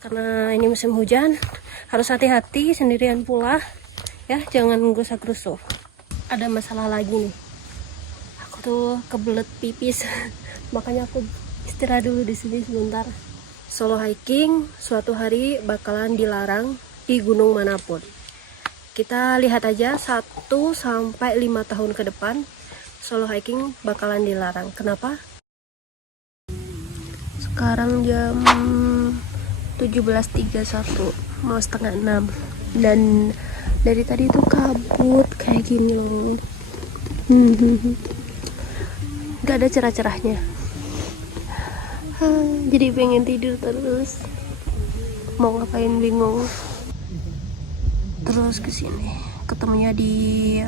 karena ini musim hujan, harus hati-hati, sendirian pula ya, jangan gerusa-gerusu. Ada masalah lagi nih, aku tuh kebelet pipis makanya aku istirahat dulu di sini sebentar. Solo hiking suatu hari bakalan dilarang di gunung manapun. Kita lihat aja 1 sampai 5 tahun ke depan solo hiking bakalan dilarang. Kenapa? Sekarang jam 17.31, mau setengah 6, dan dari tadi tuh kabut kayak gini loh. Gak ada cerah-cerahnya. Jadi pengen tidur terus, mau ngapain bingung. Terus kesini ketemunya di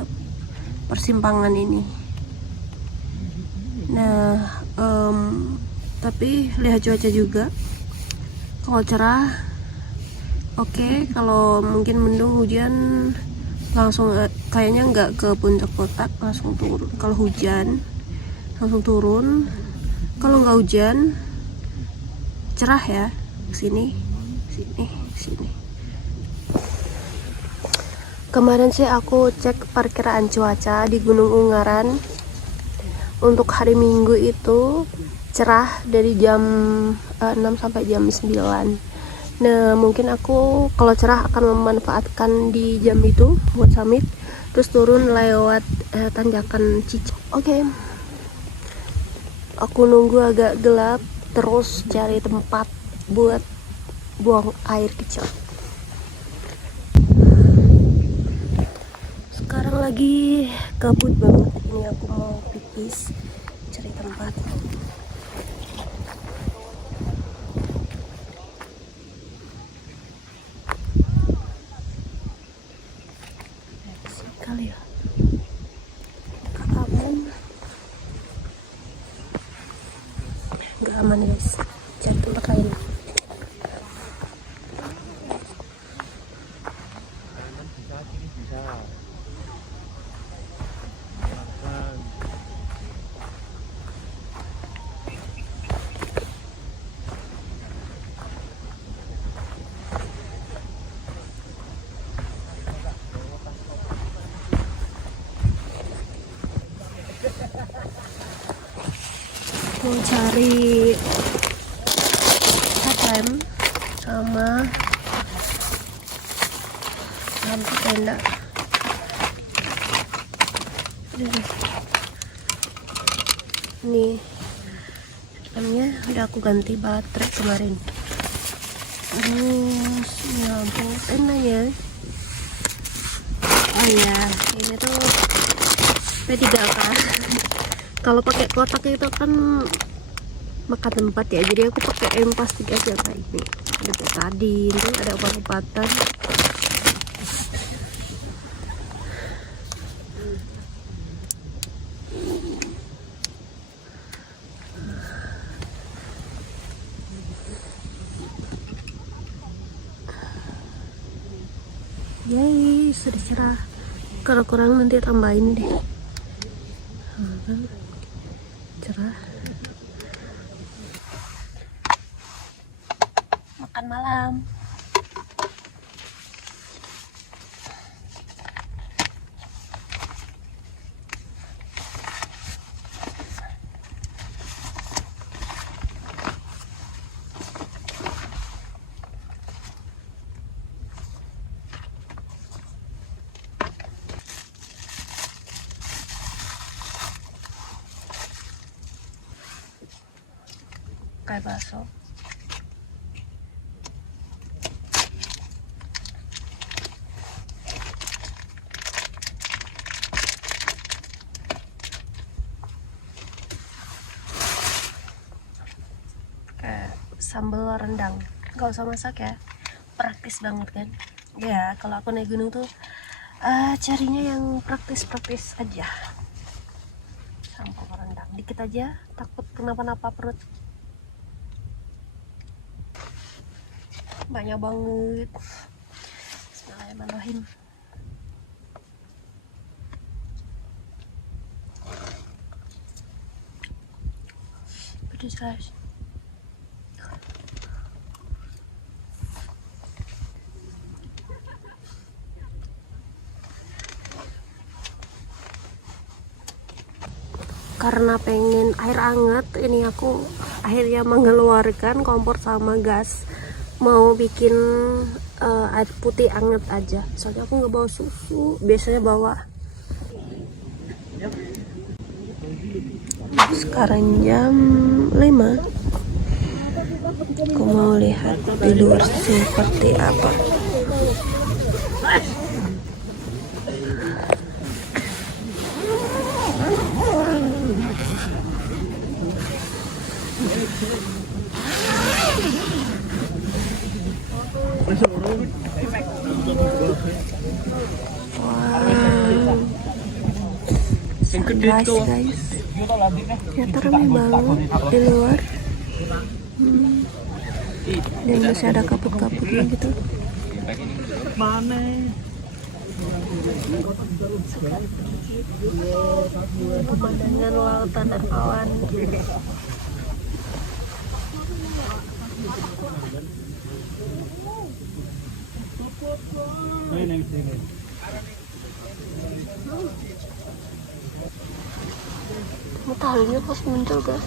persimpangan ini. Nah, tapi lihat cuaca juga. Kalau cerah oke, kalau mungkin mendung hujan langsung, kayaknya nggak ke puncak kotak, langsung turun. Kalau hujan langsung turun, kalau nggak hujan cerah ya, sini. Kemarin sih aku cek perkiraan cuaca di Gunung Ungaran untuk hari Minggu itu cerah dari jam 6 sampai jam 9. Nah, mungkin aku kalau cerah akan memanfaatkan di jam itu buat summit, terus turun lewat tanjakan Cicak. Oke. Aku nunggu agak gelap, terus cari tempat buat buang air kecil. Sekarang lagi kabut banget, ini aku mau pipis, cari tempat. Kali ya, nggak aman guys, cari tempat lain. Mau cari headlamp sama lampu tenda. Nih headlampnya udah aku ganti baterai kemarin. Terus ini lampu tendanya, oh iya, ini tuh P3K. Kalau pakai kotak itu kan makan tempat ya, jadi aku pakai plastik aja kayak ini. Ada betadin, ada obat-obatan. Yeay, sudah cerah. Kalau kurang nanti tambahin deh. Cerah. Makan malam. Kayak bakso. Kayak sambal rendang, gak usah masak ya, praktis banget kan ya. Kalau aku naik gunung tuh carinya yang praktis aja. Sambal rendang dikit aja, takut kenapa-napa perut. Banyak banget. Bismillahirrahmanirrahim. Pedes guys. karena pengen air hangat, ini aku akhirnya mengeluarkan kompor sama gas, mau bikin air putih hangat aja. Soalnya aku nggak bawa susu, biasanya bawa. Sekarang jam 5. Aku mau lihat di luar seperti apa. Wow, sunrise guys, ternyata ramai banget di luar. Dan masih ada kabut-kabutnya gitu. Pemandangan lautan dan awan. Mataharinya pas muncul guys.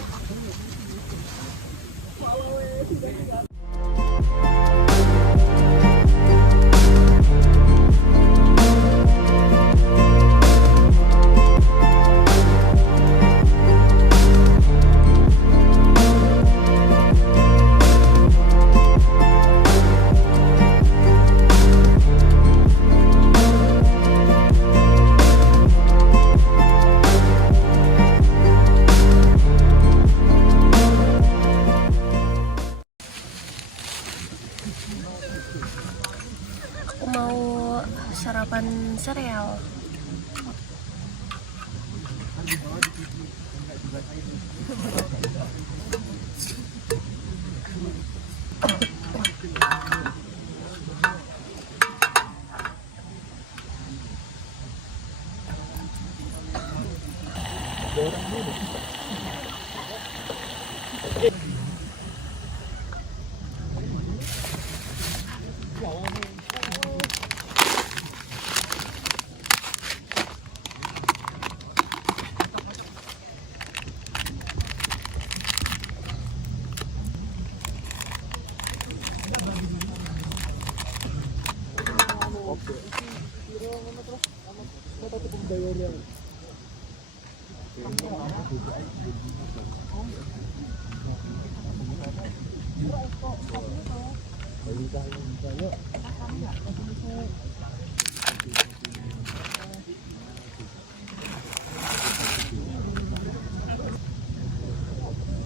Aku mau sarapan sereal.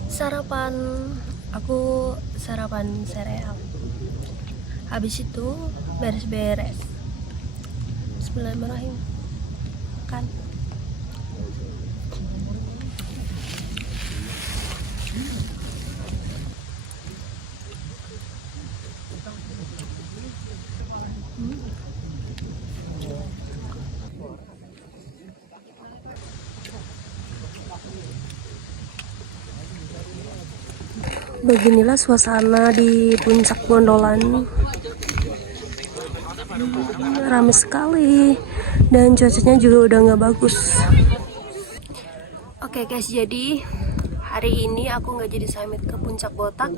Sarapan, aku sarapan sereal. Habis itu beres-beres. Bismillahirrahmanirrahim. Makan. Beginilah suasana di puncak Bondolan. Ramai sekali dan cuacanya juga udah nggak bagus. Oke guys, jadi hari ini aku nggak jadi summit ke puncak Botak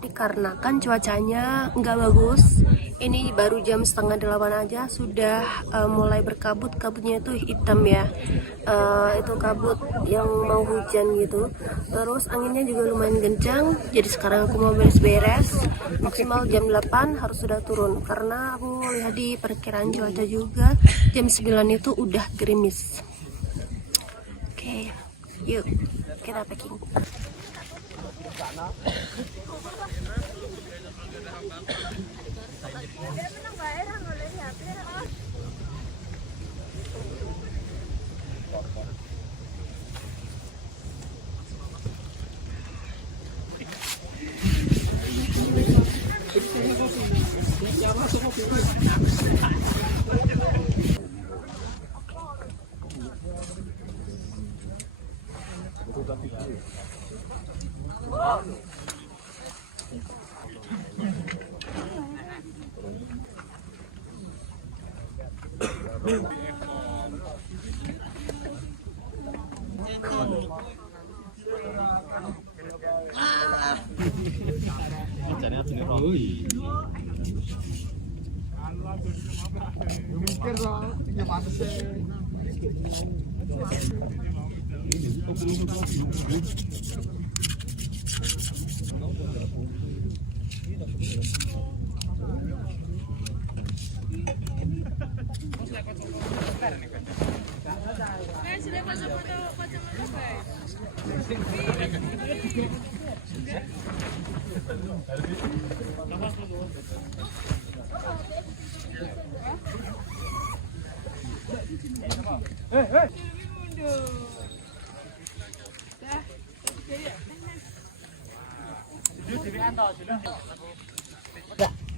dikarenakan cuacanya nggak bagus. Ini baru jam 7:30 aja sudah mulai berkabut. Kabutnya itu hitam ya, itu kabut yang mau hujan gitu. Terus anginnya juga lumayan kencang. Jadi sekarang aku mau beres-beres, maksimal jam 8 harus sudah turun, karena aku lihat di perkiraan cuaca juga jam 9 itu udah gerimis. Oke, yuk kita packing.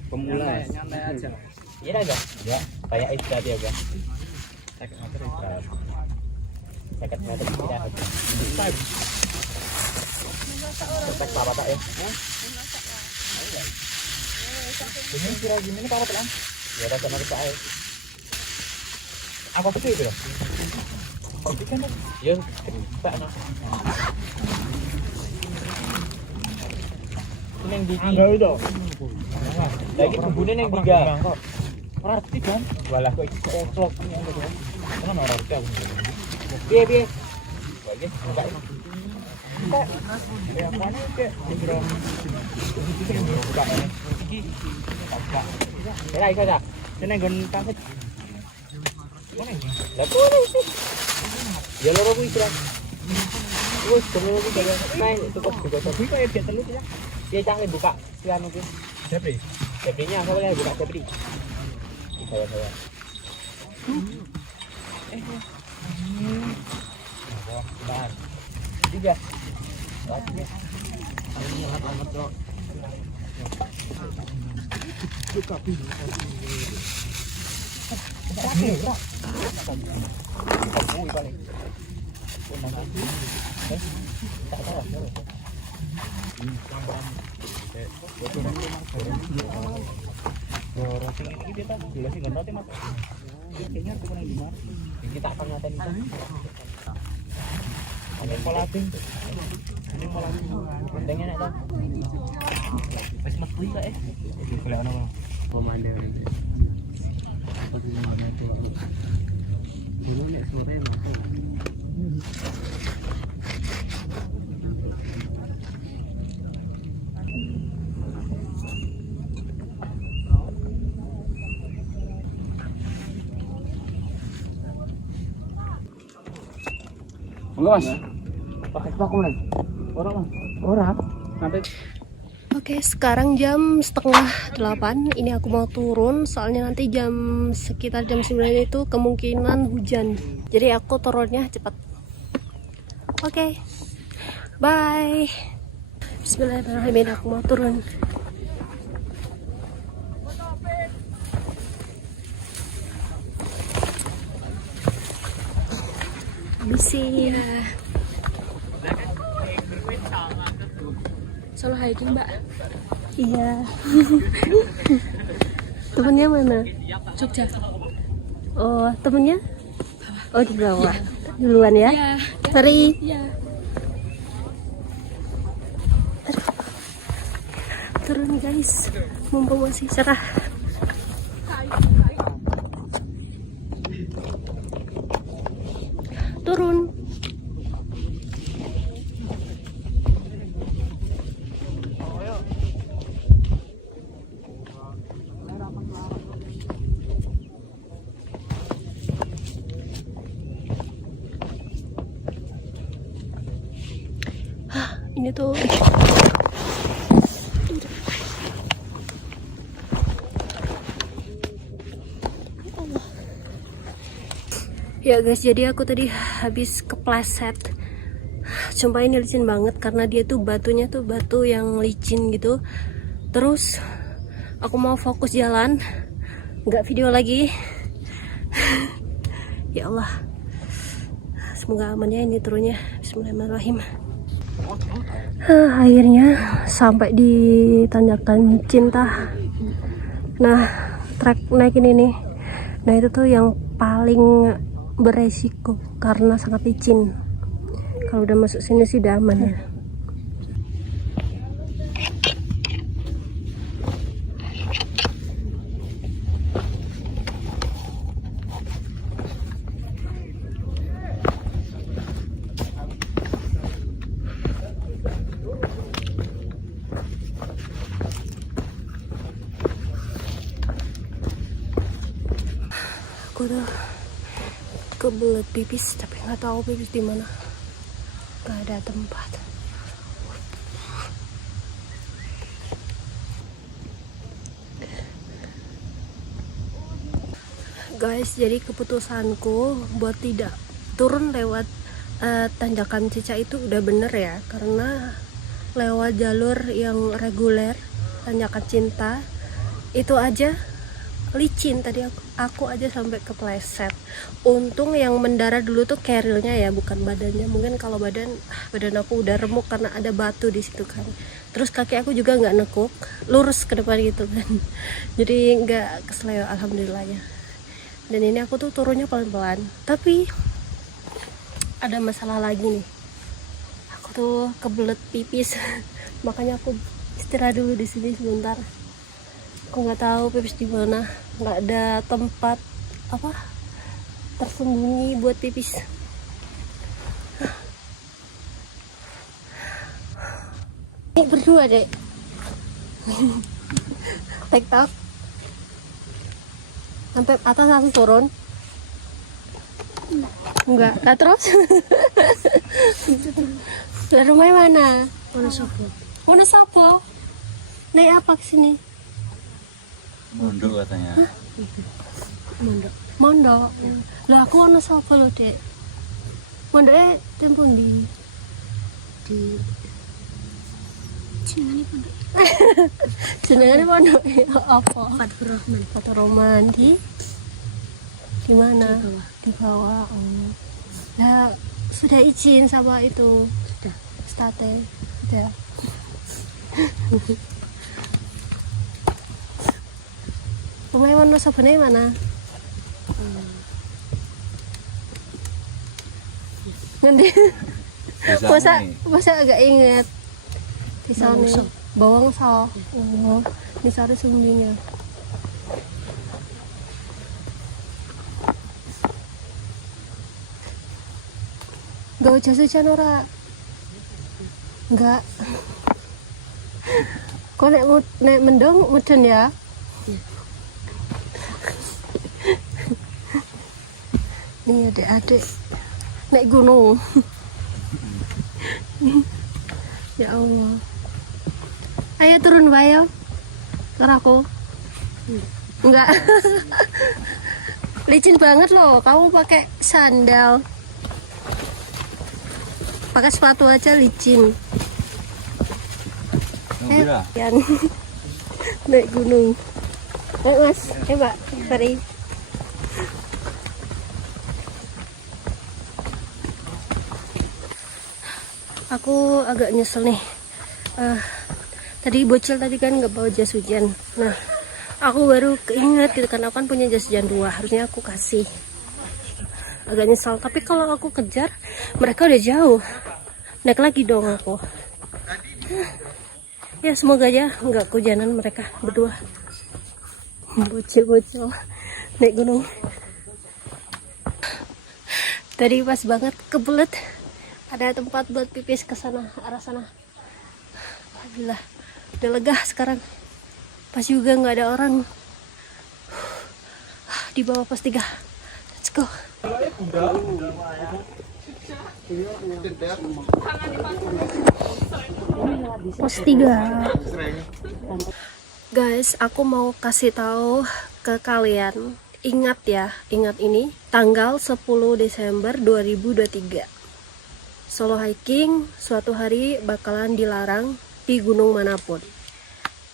Pemula nyantai aja. Iya enggak? Ya, kayak istirahat ya, Bang. Sakit motor istirahat. Sakit motor istirahat. Cepat apa tak ya? Ini kira gimana Pak Pelan? Ya ada sama kita aja. Apa betul itu? Kopi kan? Ya, Pak no. Neng di enggak itu. Lagi kebunnya neng tiga. Arti kan? Walah kok iki koplok ini gitu. Kan ora arti aku. Piye? Oke, buka. Yang mana ke? Kira. Buka ini. Iki. Buka. Kira iso ta? Seneng gon pangkat. Mana iki? Lah kok iki? Ya loro kuwi kira. Wes terus iki kaya naik cukup juga. Tapi kok ya telu ya. Dia jangan buka sian mungkin. Sepri. Seprinya apa boleh buka sepri. Saya. Nah. Tiga. Ini amat kok. Buka pintu. Kamu paling. Tak tahu. Kita akan ngatain itu. Ada polating. Pentingnya nak tahu. Pas metu iki kae. Boleh ono komando iki. Apa sih namanya itu? Dulu nek sore masuk. Enggak mas, pakai paku lagi. Orang. Sampai. Oke, sekarang jam 7:30. Ini aku mau turun, soalnya nanti sekitar jam 9 itu kemungkinan hujan. Jadi aku turunnya cepat. Oke, bye. Bismillahirrahmanirrahim, aku mau turun. Misi. Solo hiking, Mbak. Iya. Temennya mana? Jogja. Oh, temennya? Oh, di bawah. Duluan ya. Mari. Iya. Turun guys. Mumpung masih cerah. Turun. Ini tuh ya guys, jadi aku tadi habis kepleset. Sumpah ini licin banget karena dia tuh batunya tuh batu yang licin gitu. Terus aku mau fokus jalan, nggak video lagi. Ya Allah, semoga aman ya ini turunnya. Bismillahirrahmanirrahim. Akhirnya sampai di tanjakan Cinta. Nah, trek naikin ini, nah itu tuh yang paling beresiko karena sangat licin. Kalau udah masuk sini sih udah aman ya. Aku udah kebelet pipis tapi nggak tahu pipis di mana. Gak ada tempat. Guys, jadi keputusanku buat tidak turun lewat tanjakan Cica itu udah bener ya, karena lewat jalur yang reguler tanjakan Cinta itu aja licin. Tadi aku aja sampai kepleset. Untung yang mendarat dulu tuh kerilnya ya, bukan badannya. Mungkin kalau badan aku udah remuk karena ada batu di situ kan. Terus kaki aku juga nggak nekuk, lurus ke depan gitu kan. Jadi nggak kesleo, alhamdulillahnya. Dan ini aku tuh turunnya pelan-pelan. Tapi ada masalah lagi nih. Aku tuh kebelet pipis. Makanya aku istirahat dulu di sini sebentar. Aku nggak tahu pipis di mana, nggak ada tempat apa tersembunyi buat pipis. Ini berdua deh. TikTok sampai atas langsung turun. Enggak, nah terus. Rumahnya mana? Wonosobo. Naik apa kesini? Mondok katanya. Mondok. Lah aku ono sapa lho, Dek? Mondoke tempun di jenengane pondok apa? Fathur Rahman di mana? Di bawah. Oh. Nah, sudah izin sama itu. Sudah. State. Sudah. Rumah Wonosobone mana? Nanti masa agak inget di sana bawang so. Oh, di sana sumbinya. Gak hujan ora? Enggak. Kok nek mendung mudeng ya? Nih adik-adik naik gunung. Ya Allah. Ayo turun bayo. Aku. Enggak. Licin banget loh. Kamu pakai sandal. Pakai sepatu aja licin. Yan. Naik gunung. Ayo Mas. Ayo Mbak. Mari. Aku agak nyesel nih. Tadi bocil tadi kan nggak bawa jas hujan. Nah, aku baru keinget gitu kan, aku kan punya jas hujan 2, harusnya aku kasih. Agak nyesel. Tapi kalau aku kejar, mereka udah jauh. Naik lagi dong aku. Ya semoga aja nggak kehujanan mereka berdua. Bocil-bocil naik gunung. Tadi pas banget kebelet. Ada tempat buat pipis ke sana, arah sana. Alhamdulillah, udah lega sekarang. Pas juga nggak ada orang di bawah pos 3. Let's go. Pos 3. Guys, aku mau kasih tahu ke kalian. Ingat ya, ingat ini tanggal 10 Desember 2023. Solo hiking suatu hari bakalan dilarang di gunung manapun.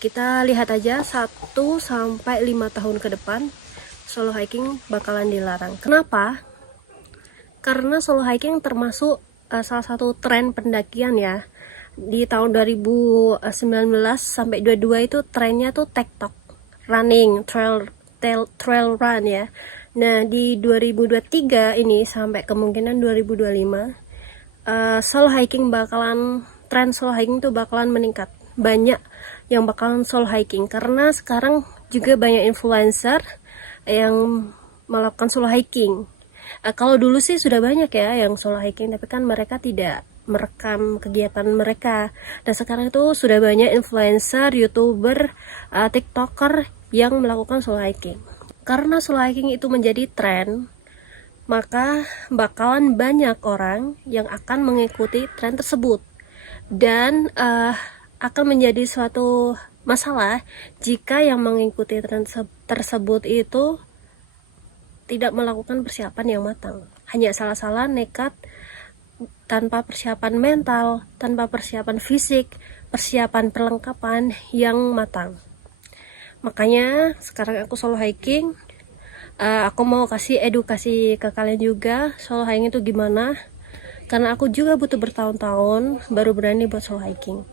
Kita lihat aja 1 sampai 5 tahun ke depan solo hiking bakalan dilarang. Kenapa? Karena solo hiking termasuk salah satu tren pendakian ya. Di tahun 2019 sampai 22 itu trennya tuh TikTok, running, trail run ya. Nah, di 2023 ini sampai kemungkinan 2025 solo hiking tren solo hiking tuh bakalan meningkat. Banyak yang bakalan solo hiking, karena sekarang juga banyak influencer yang melakukan solo hiking. Kalau dulu sih sudah banyak ya yang solo hiking, tapi kan mereka tidak merekam kegiatan mereka. Dan sekarang itu sudah banyak influencer, youtuber, tiktoker yang melakukan solo hiking. Karena solo hiking itu menjadi tren, maka bakalan banyak orang yang akan mengikuti tren tersebut. Dan akan menjadi suatu masalah jika yang mengikuti tren tersebut itu tidak melakukan persiapan yang matang, hanya salah-salah nekat tanpa persiapan mental, tanpa persiapan fisik, persiapan perlengkapan yang matang. Makanya sekarang aku solo hiking, aku mau kasih edukasi ke kalian juga solo hiking itu gimana, karena aku juga butuh bertahun-tahun baru berani buat solo hiking.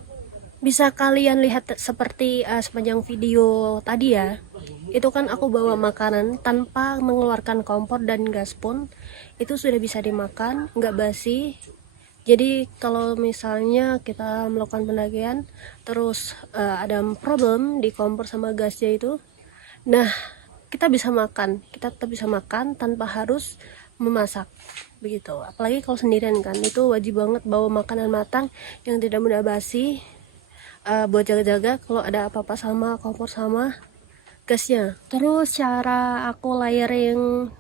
Bisa kalian lihat seperti sepanjang video tadi ya, itu kan aku bawa makanan tanpa mengeluarkan kompor dan gas pun itu sudah bisa dimakan, nggak basi. Jadi kalau misalnya kita melakukan pendakian terus ada problem di kompor sama gasnya itu, nah kita bisa makan, kita tetap bisa makan tanpa harus memasak begitu. Apalagi kalau sendirian kan, itu wajib banget bawa makanan matang yang tidak mudah basi, buat jaga-jaga kalau ada apa-apa sama kompor sama gasnya. Terus cara aku layering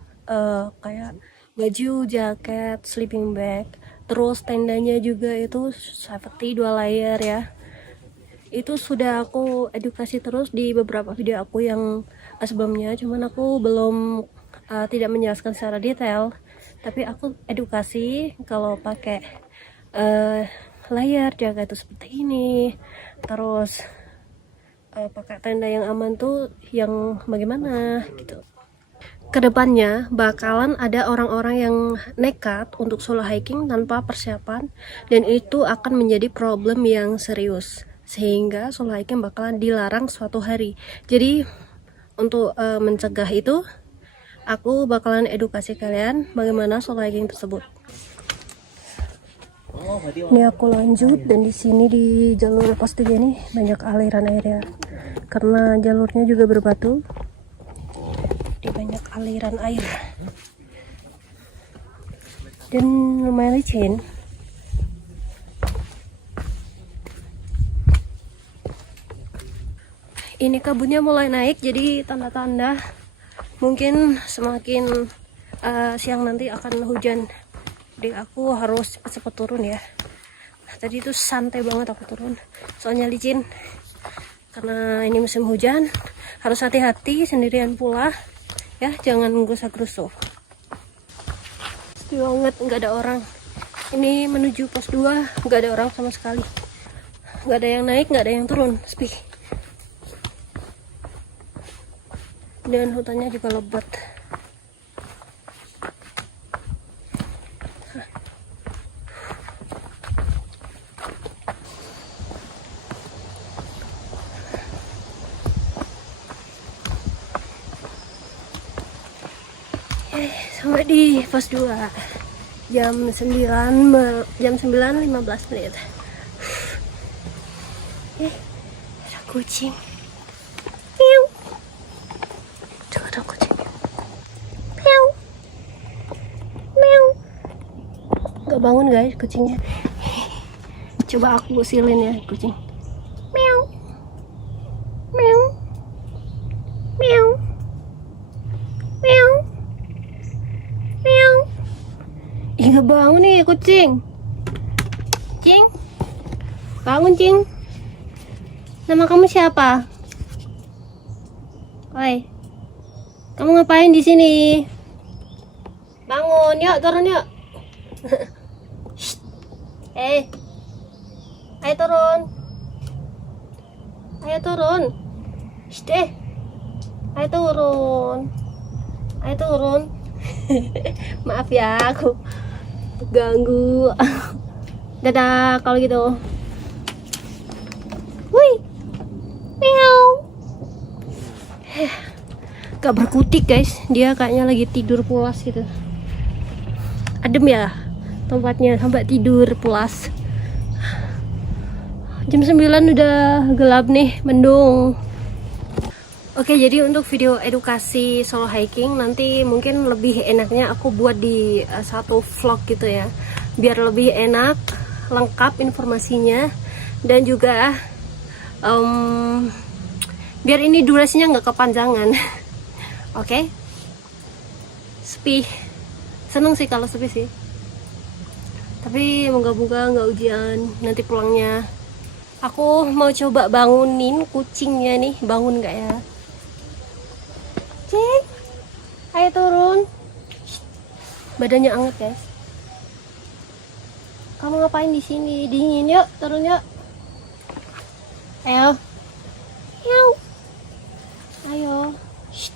kayak baju, jaket, sleeping bag, terus tendanya juga itu safety 2 layer ya. Itu sudah aku edukasi terus di beberapa video aku yang sebelumnya, cuman aku belum tidak menjelaskan secara detail, tapi aku edukasi kalau pakai layer jaga itu seperti ini, terus pakai tenda yang aman tuh yang bagaimana gitu. Kedepannya bakalan ada orang-orang yang nekat untuk solo hiking tanpa persiapan, dan itu akan menjadi problem yang serius, sehingga solo hiking bakalan dilarang suatu hari. Jadi untuk mencegah itu, aku bakalan edukasi kalian bagaimana solo hiking tersebut. Ini aku lanjut, dan di sini di jalur pos 3 ini banyak aliran air ya, karena jalurnya juga berbatu. Di banyak aliran air dan lumayan licin. Ini kabutnya mulai naik, jadi tanda-tanda mungkin semakin siang nanti akan hujan. Jadi aku harus cepat turun ya. Tadi itu santai banget aku turun, soalnya licin. Karena ini musim hujan, harus hati-hati, sendirian pula ya, jangan gerusa-gerusu. Sepi banget, nggak ada orang. Ini menuju pos 2, nggak ada orang sama sekali. Nggak ada yang naik, nggak ada yang turun, sepi. Dan hutannya juga lebat. Sampai di pos 2 jam 9:15 menit. Ada kucing. Meow. Tuh ada kucing. Meow. Meow. Gak bangun guys kucingnya. Coba aku usilin ya kucing. Meow. Meow. Meow. Meow. Meow. Ih, gak bangun nih kucing. Cing. Bangun, Cing. Nama kamu siapa? Oi. Kamu ngapain di sini? Bangun, yuk turun yuk. Ayo turun. Ayo turun. Ayo turun. Ayo turun. Maaf ya aku ganggu. Dadah kalau gitu. Wih. Meow. Gak berkutik guys, dia kayaknya lagi tidur pulas gitu. Adem ya tempatnya, sampai tidur pulas. Jam 9 udah gelap nih, mendung. Oke, jadi untuk video edukasi solo hiking nanti mungkin lebih enaknya aku buat di satu vlog gitu ya, biar lebih enak, lengkap informasinya, dan juga biar ini durasinya nggak kepanjangan. Oke, sepi, seneng sih kalau sepi sih, tapi moga-moga nggak hujan nanti pulangnya. Aku mau coba bangunin kucingnya nih, bangun nggak ya? Cing, ayo turun. Badannya anget guys. Kamu ngapain di sini? Dingin, yuk turun yuk. Ayo, ayo, ayo. Shh.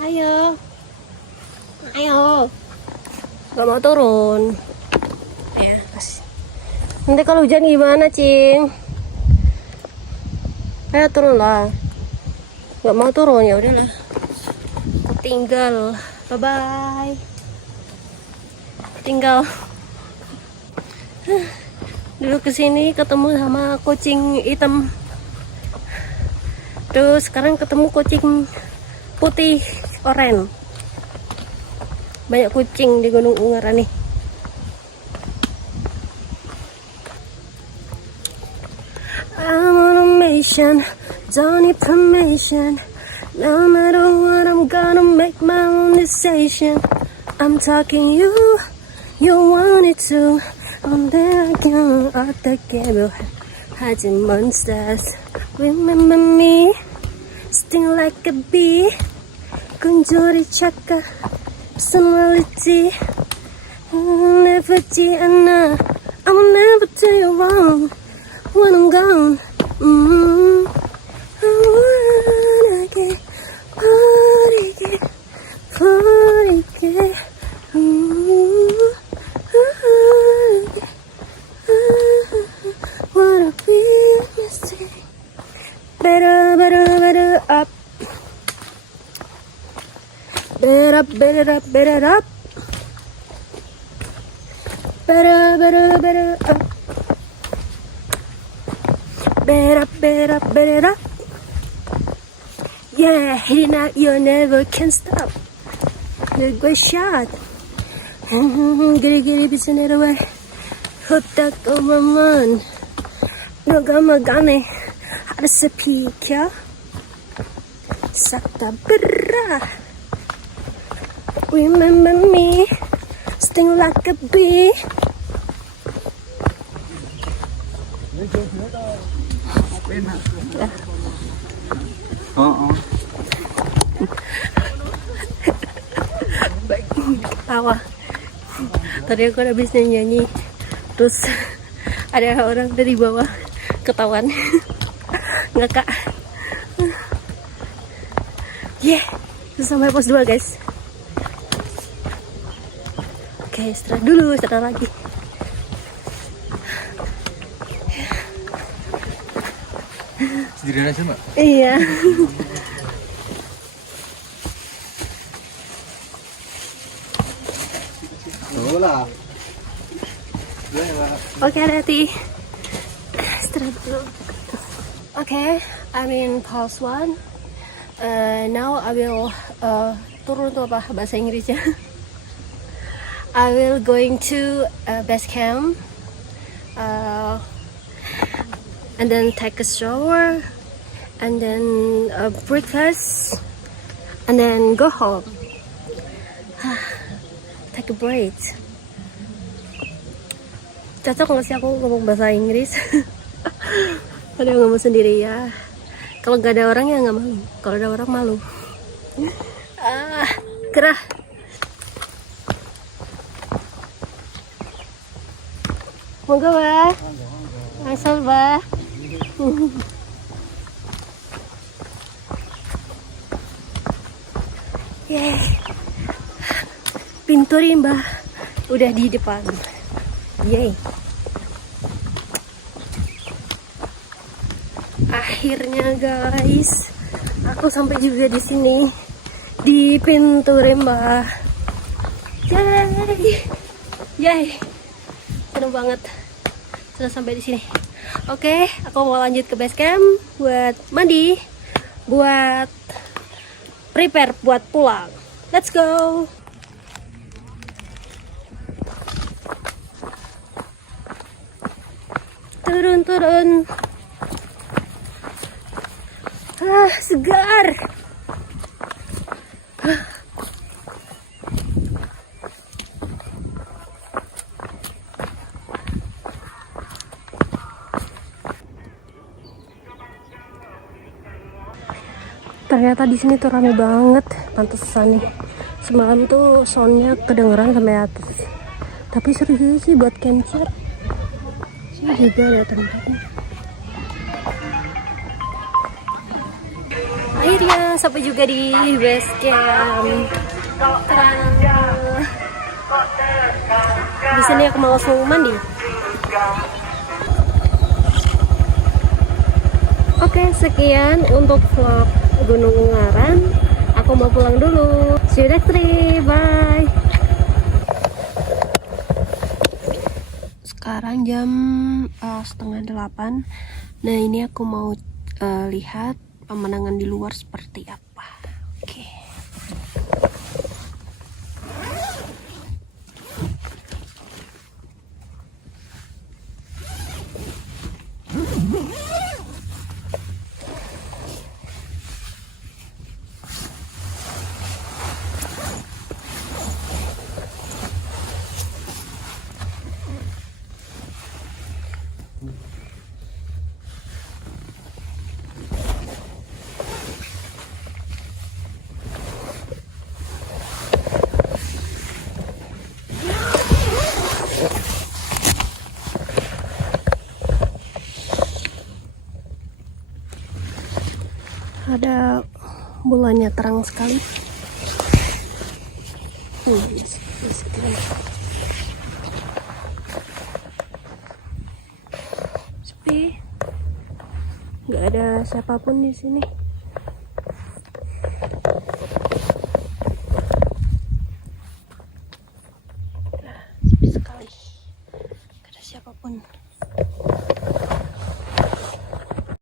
Ayo, ayo. Gak mau turun. Ya, nanti kalau hujan gimana, Cing? Ayo turun lah. Gak mau turun, ya udahlah. Tinggal. Bye bye. Tinggal. Dulu kesini ketemu sama kucing hitam. Terus sekarang ketemu kucing putih oranye. Banyak kucing di Gunung Ungaran nih. I'm on a mission, don't need permission. No matter what, I'm gonna make my own decision. I'm talking you want it too. 언제나 어떻게 묘하지 monsters. Remember me, sting like a bee. 끈줄이 착각, personality. Never 않아, I will never do you wrong. When I'm gone, I wanna get 버리게. What a real mistake. Better up. Better up. Better up. Better up. Yeah, hitting out, you never can stop. You're a great shot. Giddy, bitching it away. 후딱 오면 너가 막아내. 알아서 비켜. 싹 다 버려. Remember me, sting like a bee. Ketawa. Tadi aku habis nyanyi, terus ada orang dari bawah ketahuan ngakak. Yeah, sampai pos 2 guys. Oke, istirahat dulu, istirahat lagi. Sendirian aja mbak? Iya. Oke, hati. Istirahat dulu. Oke, I'm in pause 1. Now I will turun tuh apa bahasa Inggrisnya. I will going to base camp, and then take a shower, and then breakfast, and then go home. Take a break. Cocok nggak sih aku ngomong bahasa Inggris? Padahal ngomong sendiri ya. Kalau nggak ada orang ya nggak malu. Kalau ada orang malu. Gerah. Monggo ba? Asal ba? Yeay. Pintu rimba udah di depan. Yeay. Akhirnya guys, aku sampai juga di sini di pintu rimba. Yeay. Yeay. seneng banget sudah sampai di sini. Oke, aku mau lanjut ke base camp buat mandi, buat prepare buat pulang. Let's go. Turun. Segar. Ternyata di sini tuh rame banget, pantesan nih. Semalam tuh soundnya kedengeran sampai atas. Tapi seru juga sih buat campsite. Sini juga ada tempatnya. Akhirnya sampai juga di base camp. Di sini aku mau langsung mandi. Oke, sekian untuk vlog Gunung Ungaran. Aku mau pulang dulu. See you next trip. Bye. Sekarang jam 7:30. Nah, ini aku mau lihat pemandangan di luar seperti apa. Oke. Ada bulannya terang sekali. Sepi, nggak ada siapapun di sini.